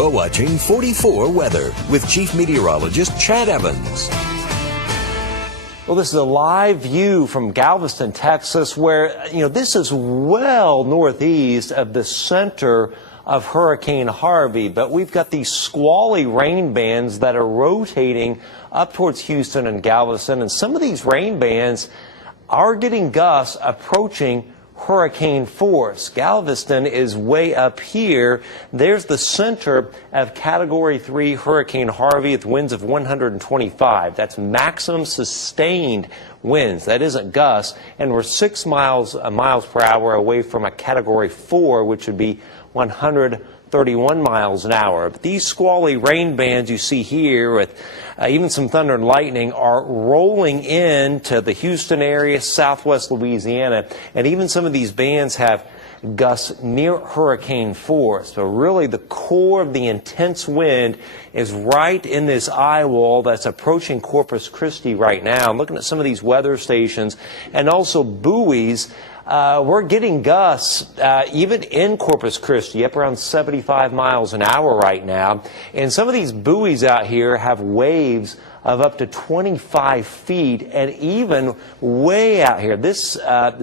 You're watching 44 Weather with Chief Meteorologist Chad Evans. Well, this is a live view from Galveston, Texas, where, this is well northeast of the center of Hurricane Harvey. But we've got these squally rain bands that are rotating up towards Houston and Galveston. And some of these rain bands are getting gusts approaching hurricane force. Galveston is way up here. There's the center of Category 3 Hurricane Harvey with winds of 125. That's maximum sustained winds. That isn't gusts. And we're 6 miles per hour away from a Category 4, which would be 131 miles an hour. But these squally rain bands you see here with even some thunder and lightning are rolling into the Houston area, southwest Louisiana, and even some of these bands have gusts near hurricane force. So really the core of the intense wind is right in this eye wall that's approaching Corpus Christi right now. I'm looking at some of these weather stations and also buoys. We're getting gusts even in Corpus Christi up around 75 miles an hour right now. And some of these buoys out here have waves of up to 25 feet, and even way out here, this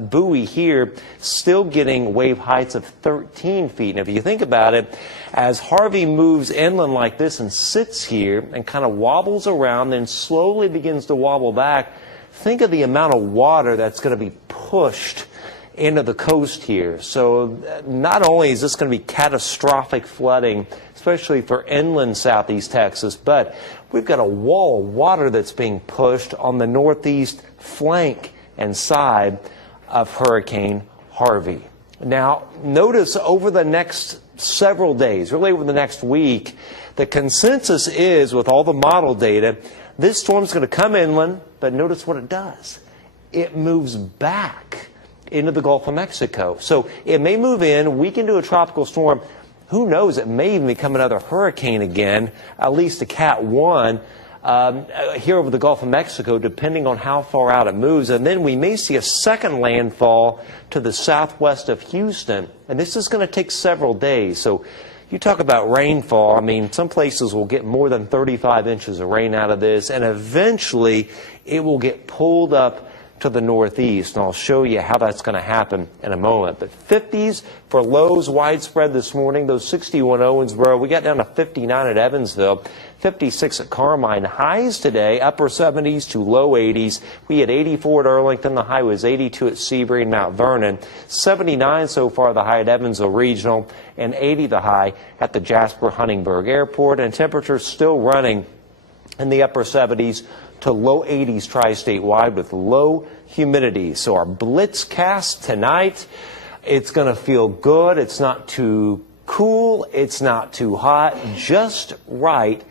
buoy here still getting wave heights of 13 feet. And if you think about it, as Harvey moves inland like this and sits here and kind of wobbles around, then slowly begins to wobble back, think of the amount of water that's going to be pushed into the coast here. So not only is this going to be catastrophic flooding, especially for inland southeast Texas, but we've got a wall of water that's being pushed on the northeast flank and side of Hurricane Harvey. Now, notice over the next several days, really over the next week, the consensus is, with all the model data, this storm's going to come inland, but notice what it does. It moves back into the Gulf of Mexico. So it may move in, weaken to a tropical storm. Who knows, it may even become another hurricane again, at least a Cat 1 here over the Gulf of Mexico, depending on how far out it moves. And then we may see a second landfall to the southwest of Houston. And this is going to take several days. So you talk about rainfall. I mean, some places will get more than 35 inches of rain out of this, and eventually it will get pulled up to the northeast, and I'll show you how that's going to happen in a moment. But 50s for lows widespread this morning. Those 61 Owensboro. We got down to 59 at Evansville, 56 at Carmine. Highs today, upper 70s to low 80s. We had 84 at Arlington. The high was 82 at Seabury and Mount Vernon. 79 so far, the high at Evansville Regional, and 80 the high at the Jasper Huntingburg Airport. And temperatures still running in the upper 70s to low 80s tri-state-wide with low humidity. So our blitzcast tonight, it's going to feel good. It's not too cool. It's not too hot. Just right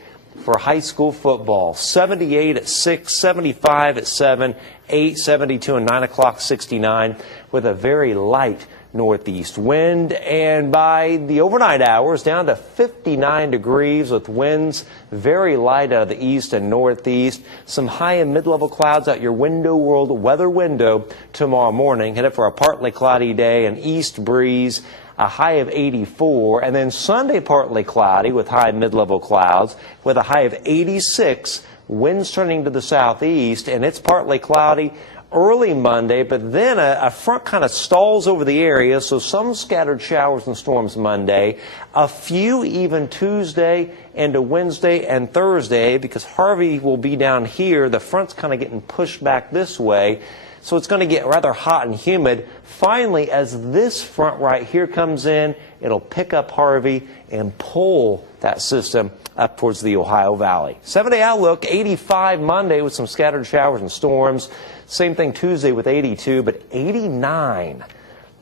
for high school football. 78 at 6, 75 at 7, 8, 72, and 9 o'clock 69 with a very light northeast wind, and by the overnight hours down to 59 degrees with winds very light out of the east and northeast. Some high and mid-level clouds out your window world weather window tomorrow morning. Headed for a partly cloudy day, an east breeze, a high of 84, and then Sunday partly cloudy with high and mid-level clouds with a high of 86, winds turning to the southeast, and it's partly cloudy early Monday, but then a front kind of stalls over the area, so some scattered showers and storms Monday, a few even Tuesday into Wednesday and Thursday, because Harvey will be down here. The front's kind of getting pushed back this way, so it's going to get rather hot and humid. Finally, as this front right here comes in, it'll pick up Harvey and pull that system up towards the Ohio Valley. 7-day outlook, 85 Monday with some scattered showers and storms. Same thing Tuesday with 82, but 89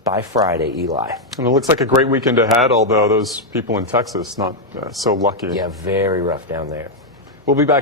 by Friday, Eli. And it looks like a great weekend ahead, although those people in Texas not so lucky. Yeah, very rough down there. We'll be back.